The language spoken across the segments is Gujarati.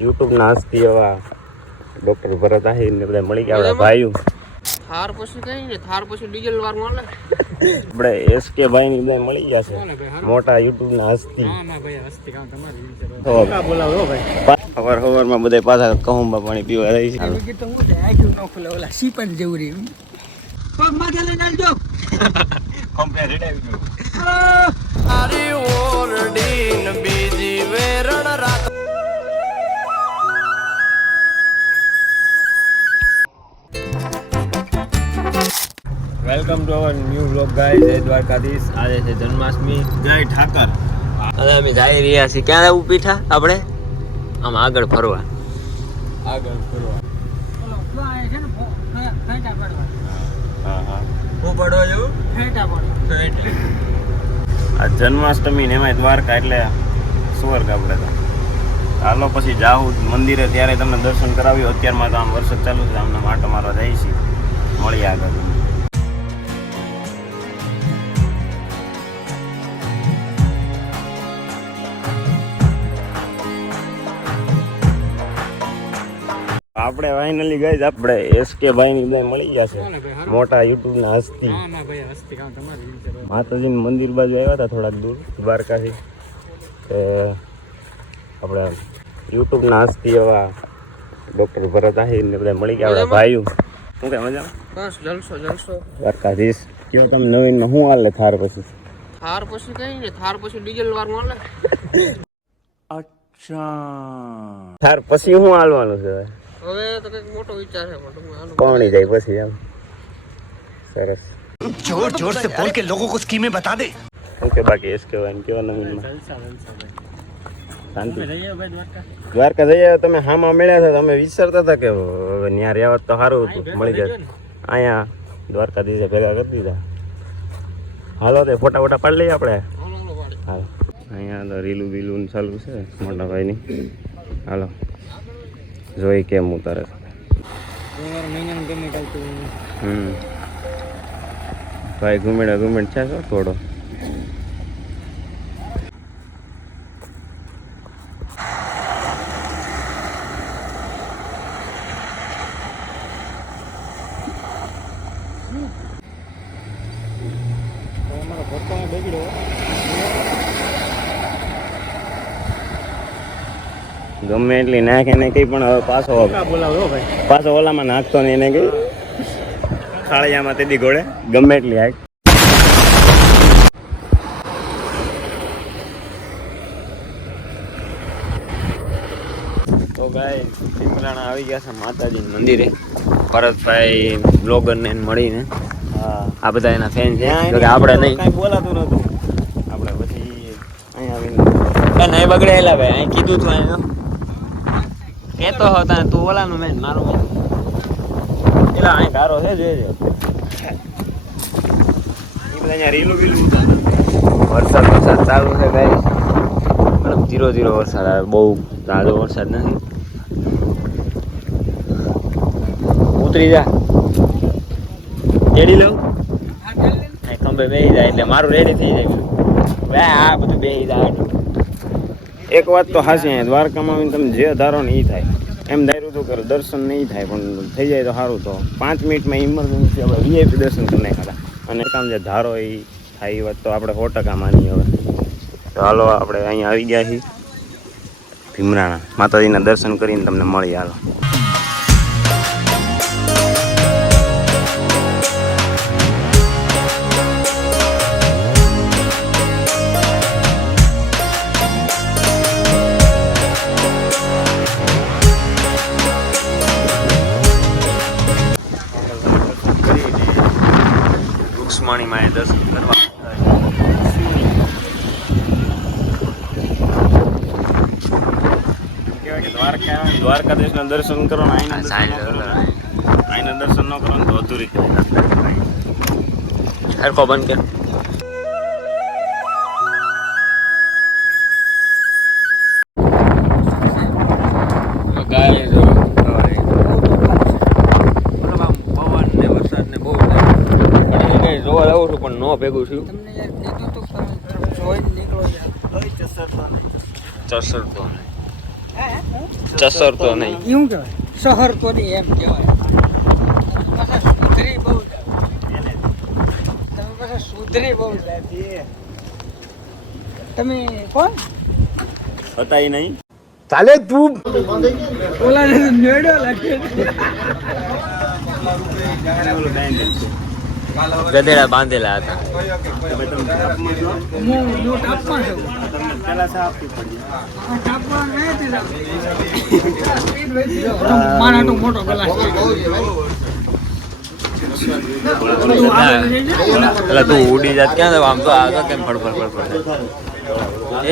યુટ્યુબના હસ્તી એવા ડૉક્ટર ભરત આહિર ને બધા મળી ગયા આપણા ભાઈઓ. થાર પછી કઈ ને થાર પછી ડીઝલ વાર મળે આપણે એસકે ભાઈ ની બધા મળી ગયા છે. મોટા યુટ્યુબના હસ્તી. હવાર હવારમાં બધા પાછા કહુંબા પાણી પીવા રહી છે. Welcome to our new blog guys જય દ્વારકાધીશ. આજે છે જન્માષ્ટમી. જય ઠાકર. હવે અમે જઈ રહ્યા છીએ. ક્યાં આવું પીઠા આપણે? આમ આગળ ફરવા. આગળ ફરવા. હા હા. હું પડવા જવું આ જન્માષ્ટમી ને એમાં દ્વારકા એટલે સ્વર્ગ આપણે તો. હાલો પછી જાઉં મંદિરે ત્યારે તમને દર્શન કરાવ્યું અત્યારમાં તો આમ વરસાદ ચાલુ છે. આમને માટો મારવા જાય છે મળીએ આગળ. આપણે ફાઇનલી ગઈ આપણે એસકે ભાઈ ની બધા મળી ગયા છે. મોટા યુટ્યુબ ના હસ્તી. માતાજી મંદિર બાજુ આવ્યા હતા થોડાક દૂર દ્વારકાથી. તે આપણે યુટ્યુબના હસ્તી એવા ડૉક્ટર ભરત આહિર ને બધા મળી ગયા આપણા ભાઈઓ. શું કે મજા બસ જલસો જલસો. દ્વારકાધીશ. કયો તમે નવીનમાં શું હાલે થાર પછી? થાર પછી કઈ ને થાર પછી ડીઝલ વાર મળે થાર પછી શું હાલવાનું છે? હવે જાય પછી એમ? સરસ. જોર જોર સે કે લોકો કો સ્કીમે બતા દે. ઓકે બાકી એસ કેવાય કેવા નવીનમાં. શાંતિ. દ્વારકા? જઈએ તમે હામાં મળ્યા હતા તમે વિચારતા હતા કે હવે ત્યાં રહેવા તો સારું હતું મળી જાય. અહીંયા દ્વારકા ભેગા કરી દીધા. હાલો તે ફોટા ફોટા પાડી લઈએ આપણે. હાલો અહીંયા તો રીલું બીલું ચાલુ છે મોટા ભાઈની. હાલો. જોઈ કેમ ઉતારે છે. હમ. ભાઈ ઘુમેડા ઘુમેડ છો થોડો. એટલી નાખે ને કઈ પણ હવે પાછો પાછો ઓલામાં નાખતો ને એને કઈ. ખાળિયામાં તેથી ઘોડે. ગમે એટલી હાક તો ગાય સિમરાણા આવી ગયા છે માતાજી મંદિરે. ભરતભાઈ બ્લોગર ને મળીને. આ બધા એના ફેન છે. આપણે નહીં. બોલાતું નતું આપણે પછી અહીંયા આવીને. નહીં બગડેલા ભાઈ. અહીં કીધું તું કેતો હતા તું ઓલાનું મેં મારું મેં. એટલે અહીં ધારો છે જોજો રીલું બીલું વરસાદ વરસાદ ચાલુ છે ભાઈ મતલબ ધીરો ધીરો વરસાદ આવે. બહુ તાજો વરસાદ નથી. ઉતરી જા. રેડી લઉં? ખંભે બેસી જાય એટલે મારું રેડી થઈ જાય. બે આ બધું બેસી જાય એક વાત તો હાસી અહીંયા દ્વારકામાં આવીને તમે જે ધારો ને એ થાય. એમ ધાર્યું હતું કે દર્શન નહીં થાય, પણ થઈ જાય તો સારું તો. પાંચ મિનિટમાં ઇમરજન્સી આપણે વીઆઈપી દર્શન કરી નાખ્યા અને કામ જે ધારો એ થાય એ વાત તો આપણે સો ટકા માની હવે. તો હાલો, આપણે અહીંયા આવી ગયા છીએ. ભીમરાણા માતાજીના દર્શન કરીને તમને મળી, હાલો. કહેવાય કે દ્વારકા દ્વારકાધીશના દર્શન કરો ને અહીંના દર્શન ન કરો ને, અહીંના દર્શન ન કરો ને તો અધૂરી કહેવાય. હરકો બંધ કર. ભેગું જો મતલબ આમ પવન ને વરસાદ ને બહુ થાય. ઘણી જગ્યાએ જોવા જાઉં છું પણ ન ભેગું છું ચસર તો નહીં. ચસર તો નહીં. એવું કહેવાય. શહર તો નહીં એમ કહેવાય. સુધરી બહુ તમે પાસે સુધરી બહુ તમે કોણ? હતા નહીં. ચાલે તું. ઓલા મેળો લાગે ગધેડા બાંધેલા હતા. એટલે તું ઉડી જાત ક્યાં આમ તો આ કેમ ફળ ફળ ફળ ફળ?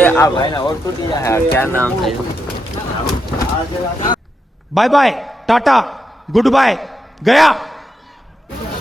એ આ ભાઈ ના ઓળખું ક્યાં નામ થયું bye bye tata good bye ગયા.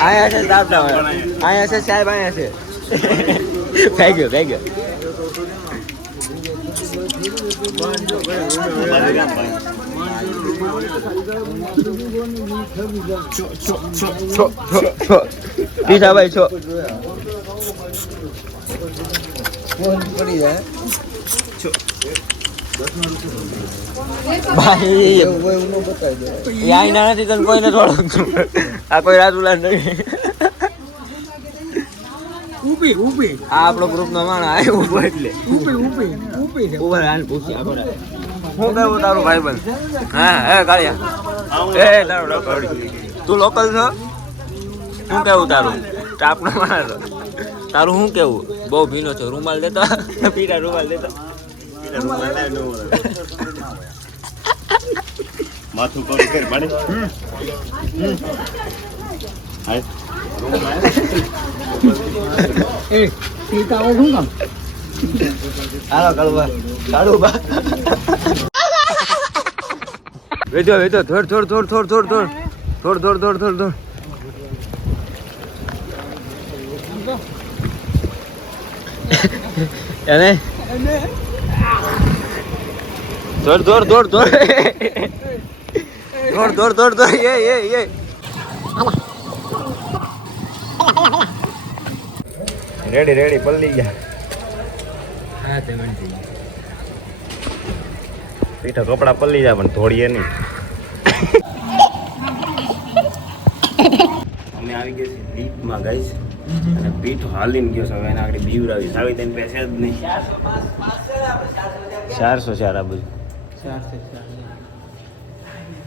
અહીંયા છે તાપ ના અહીંયા છે સાહેબ અહીંયા છે થઈ ગયો થઈ ગયો પીઠા ભાઈ છો પડી જાય ભાઈ આઈના નથી કોઈને થોડું આ કોઈ રાજુલા નહીં. આ આપણો ગ્રુપ નો માણસ આવ્યો શું કરવું તારું ભાઈ બંધ હા હે એ તારો લોકલ તું લોકલ છો શું કેવું તારું આપણો તારું શું કેવું બહુ ભીનો છો રૂમાલ દેતો પીરા રૂમાલ દેતો માથું પર કરી એ, આવે શું કામ? હાલો વેચો થોડ થોડ થોડ થોડ થોડ થોડ થોડ થોડ થોડ થોડ થોડ એને? દોડ દોડ દોડ દોડ દોડ દોડ દોડ દોડ એ એ એ. રેડી રેડી પલ્લી ગયા. હા તે મળી પીઠા કપડા પલ્લી જાય પણ ધોળીએ નહીં. અમે આવી ગયા છીએ દીપમાં ગાઈસ. અને પીઠ હાલીને ગયો છે. હવે એના આગળ બીવરાવી સાવી તેને પૈસે જ નહીં. ચારસો ચાર આ બધું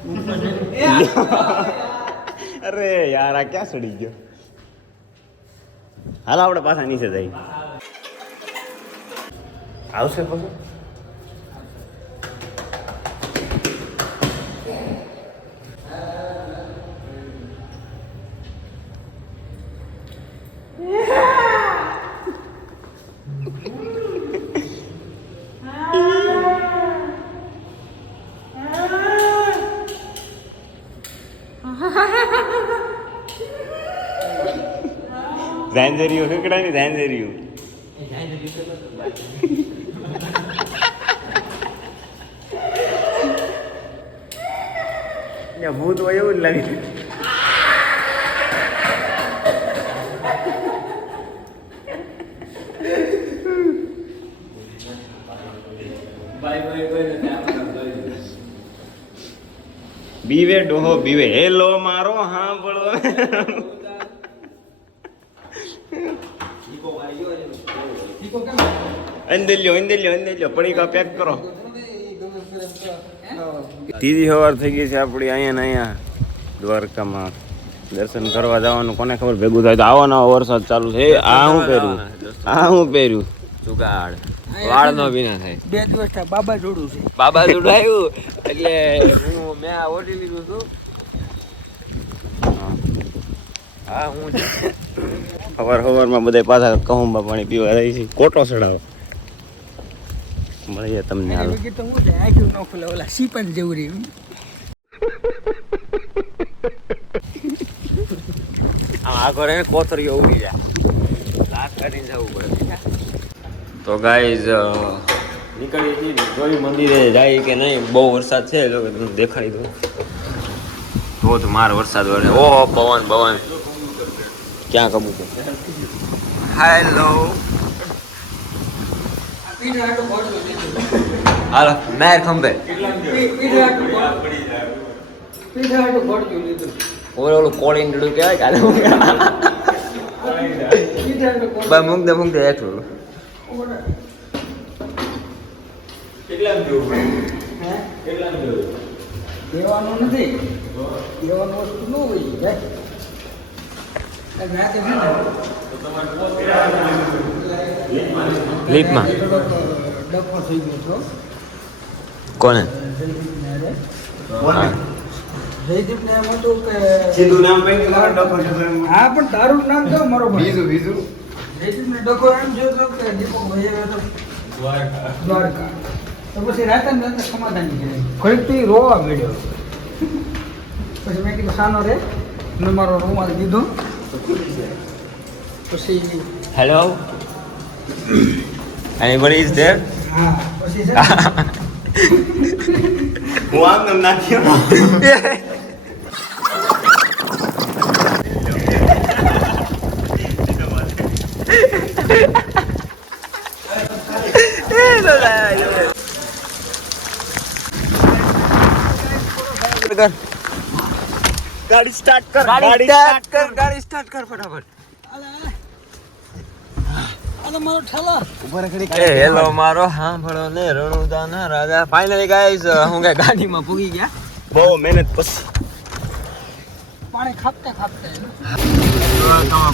અરે યાર આ ક્યાં સડી ગયો? હાલ આપણે પાછા નીચે જઈએ. આવશે પછી? ઝાંઝરિયું હિકડાની ઝાંઝરિયું ત્યાં ભૂત હોય એવું જ લાગે. બીવે ડોહો બીવે. હેલો મારો હાંભળો. અંદલ્યો અંદલ્યો અંદલ્યો પડીકા પેક કરો ત્રીજી સવાર થઈ ગઈ છે આપણી અહીંયા ને અહીંયા દ્વારકામાં દર્શન કરવા જવાનું કોને ખબર ભેગું થાય તો આવો નવો વરસાદ ચાલુ છે આ હું પહેર્યું આ હું પહેર્યું જુગાડ વાળ નો વિના થાય બે દિવસ બાબા જોડું છે. બાબા જોડાયું એટલે હું મેં આ ઓઢી લીધું છું હા. હું સવાર સવારમાં બધા પાછા કહુંબા પાણી પીવા રહી છે. કોટો ચડાવો મળીએ તમને હાલ. જેવું રહ્યું. આગળ એને કોથરીઓ ઉડી જાય. લાત કરીને જવું પડે. તો ગાઈઝ નીકળી છીએ જોઈ મંદિરે જાય કે નહીં? બહુ વરસાદ છે જો તમને દેખાડી દઉં. ધોધમાર વરસાદ વળે ઓહો પવન પવન. ક્યાં કબૂતર હેલો. હાલો મેર ખંભે ઓલો. ઓલું ઓલું કોળીને ડડું કહેવાય કાલે. બસ મૂક દે મૂક દે હેઠું હે? દેવાનું નથી દેવાનું વસ્તુ ન હોય છો કોને. હા. પણ તારું નામ તો મારો ભાઈ બીજું બીજું? જયદીપને ડખો એમ જોયો કે દીપકભાઈ આવ્યો દ્વારકા. તો પછી રાતે સમાધાન કર્યું ઘડીક તો રોવા મળ્યો પછી મેં કીધું સાનો રે. મેં મારો રૂમાલ દીધો. Hello? Anybody is there? One, I'm not here. गाड़ी स्टार्ट कर गाड़ी स्टार्ट कर गाड़ी સ્ટાર્ટ કર ફટાફટ. આલે, આલે. આલે મારો ઠેલો. એ હેલો મારો. સાંભળો ને રણુદાના રાજા. ફાઇનલી ગાઈસ હું કે ગાડીમાં પૂગી ગયા. બહુ મહેનત પછી. પાણી ખાપતે ખાપતે.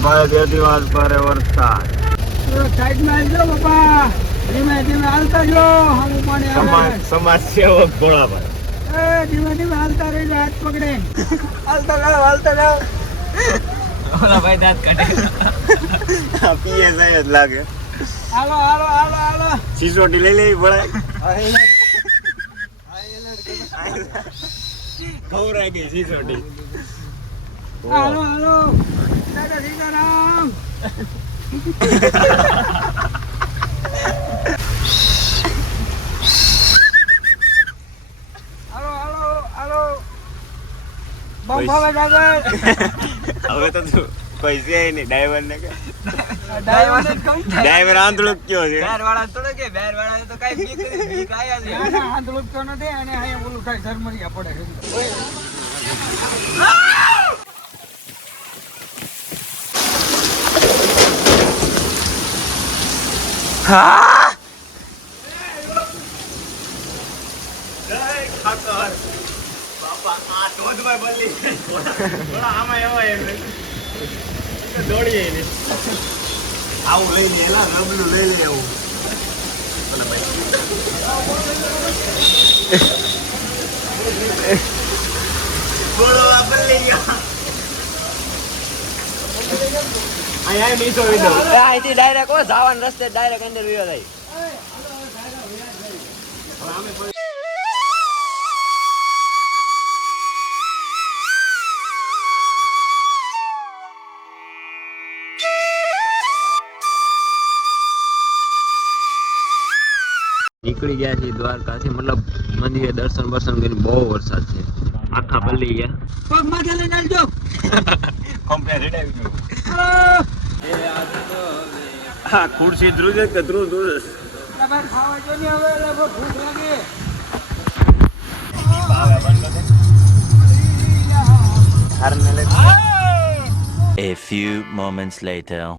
ભાઈ બે દિવસ પર વરસાદ. સાઈડમાં આવી બાપા. ધીમે ધીમે હાલતા જો હમ પાણી સમાજ સેવક ભોળાભાઈ ધીમે ધીમે હાલતા રહેજો હાથ પકડે હાલતા જાઓ હાલતા જાઓ ઓલા ભાઈ દાંત કાઢે. પીએસઆઈ જ લાગે. હાલો હાલો હાલો હાલો. સિસોટી લઈ લેવી પડે ખવરાઈ ગઈ સિસોટી હાલો હાલો. દાદા સીતારામ હાલો હાલો હાલો બંપ હવે તો તું નહીં ડ્રાઈવર ને ડ્રાઈવર કયો છે? બેર વાળા થોડો કે બેર વાળા તો કઈ બીક બીક આયા છે. ના, નથી અને અહીંયા ઓલું કઈ ઝરમરિયા પડે આવું લઈ લઈ લે એવું બોલો વાપર લઈ અહીંથી ડાયરેક્ટ ઓ જવાન રસ્તે ડાયરેક્ટ અંદર વિયો નીકળી ગયા છે દ્વારકાથી મતલબ મંદિરે દર્શન બર્શન કરીને બહુ વરસાદ છે આખા પલ્લી ગયા પગ માથે લઈને હાલજો. કમ્પ્લેટ રેડાવી ગયું હાલો. હા ખુરશી ધ્રુજ કે ધ્રુવ ધ્રુજ ભાઈ ખાવા જો ને હવે ભૂખ લાગે A few moments later.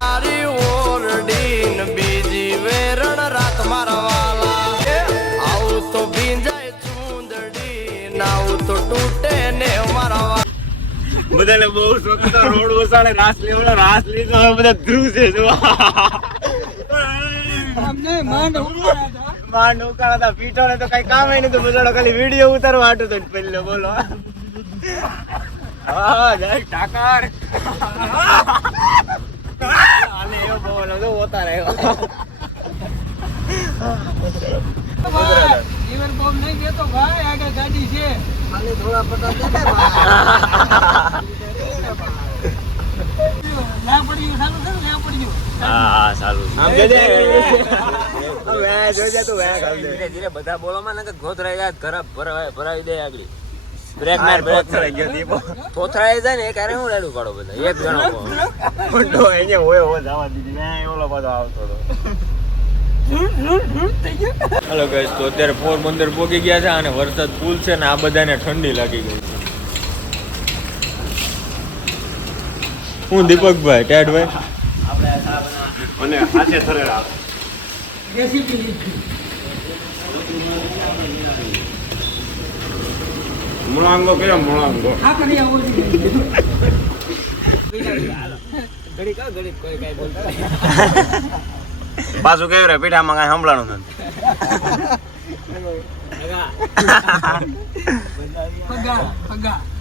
બધાને બહુ શોખ હતો રોડ વસાડે રાસ લેવાનો રાસ લીધો હવે બધા ધ્રુવ છે જો. અમને માંડ ઉકાળા હતા. માંડ ઉકાળા હતા પીઠો ને તો કઈ કામ નહીં તો બજાડો ખાલી વીડિયો ઉતારવા હાટો તો પેલો બોલો. હા જય ઠાકર. બોલો તો ઓતા રહ્યો જીવન બોમ્બ નહીં દેતો ભાઈ આગળ ગાડી છે. ના સારું છે ના હા સારું આમ જોજે તું ગાલ ધીરે ધીરે બધા બોલોમાં ને ગોતરાઈ જાય ખરાબ ભરાવી ભરાવી દે આગળ. બ્રેક માર બ્રેક ગયો દીપો. પોથરાઈ જાય ને એ ક્યારે હું રેડું પાડો બધા? એક જણો હોય જવા દીધી. મેં ઓલો બધો આવતો હતો. હલો ગાઈસ તો અત્યારે પોરબંદર પોગી ગયા છે અને વરસાદ ફૂલ છે ને આ બધાને ઠંડી લાગી ગઈ છે. હું દીપકભાઈ ટેડભાઈ? અને હાથે થરેલા. મૂળાંગો કયો મૂળાંગો? ઘડી કા ઘડી કોઈ કઈ બોલતા પાછું કેવું રે પીઠામાં કાંઈ સંભળાણું નથી.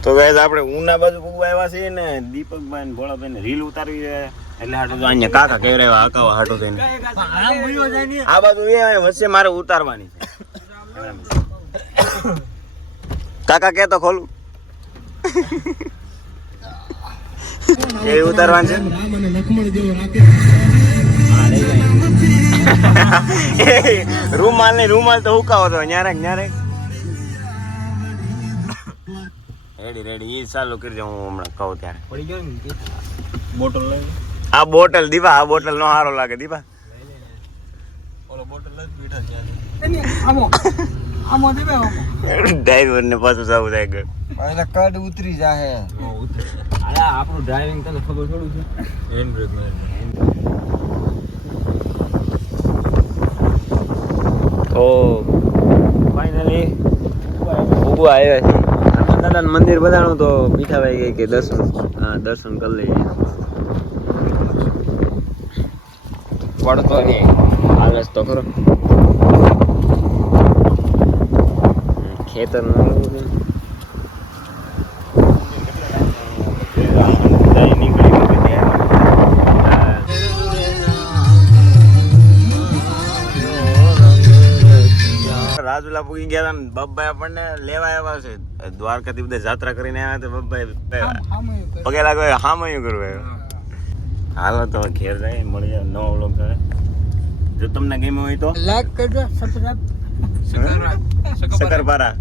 તો ગાય આપણે ઉના બાજુ પૂગવા આવ્યા છીએ ને દીપકભાઈ ને ભોળાભાઈ ને રીલ ઉતારવી છે. એટલે તો અહીંયા કાકા કેવરાવ્યા હકાવા હાટું થઈને. આ બાજુ એ વચ્ચે મારે ઉતારવાની છે. કાકા, કે તો ખોલું? એ ઉતારવાની છે? રૂમાલ નહીં રૂમાલ તો હુકાવો તો ન્યારેક ન્યારેક. રેડી રેડી ઈ ચાલુ કરજો હું હમણાં કહું ત્યારે. પડી ગયો ને બોટલ લઈ આ બોટલ દીવા આ બોટલ નો સારો લાગે દીવા ઓલો બોટલ લઈ બેઠા છે. એની આમો આમો દેવે આમો. ડ્રાઈવર ને પાછું જવું થાય ઘર. કડ ઉતરી જાહે. અરે આપણું ડ્રાઇવિંગ તને ખબર થોડું છે? હેન્ડ બ્રેક તો ફાઇનલી ઉભું આવ્યા છે દાદાનું મંદિર બધાનું તો મીઠાભાઈ ગઈ કે દર્શન. હા દર્શન કરી લઈએ. પડતો નહીં. આલસ તો ખરો. ખેતર રાજુલા પૂગી ગયા હતા ને બબ્બાઈ આપણને લેવા આવ્યા છે. દ્વારકાથી બધા જાત્રા કરીને આવ્યા તો આમો પગે લાગો હામયું કરવું હાલો તો ઘેર જાય મળી નો નવો વ્લોગ કરે. જો તમને ગમ્યું હોય તો? લાઈક કરજો સબસ્ક્રાઇબ શકરપારા.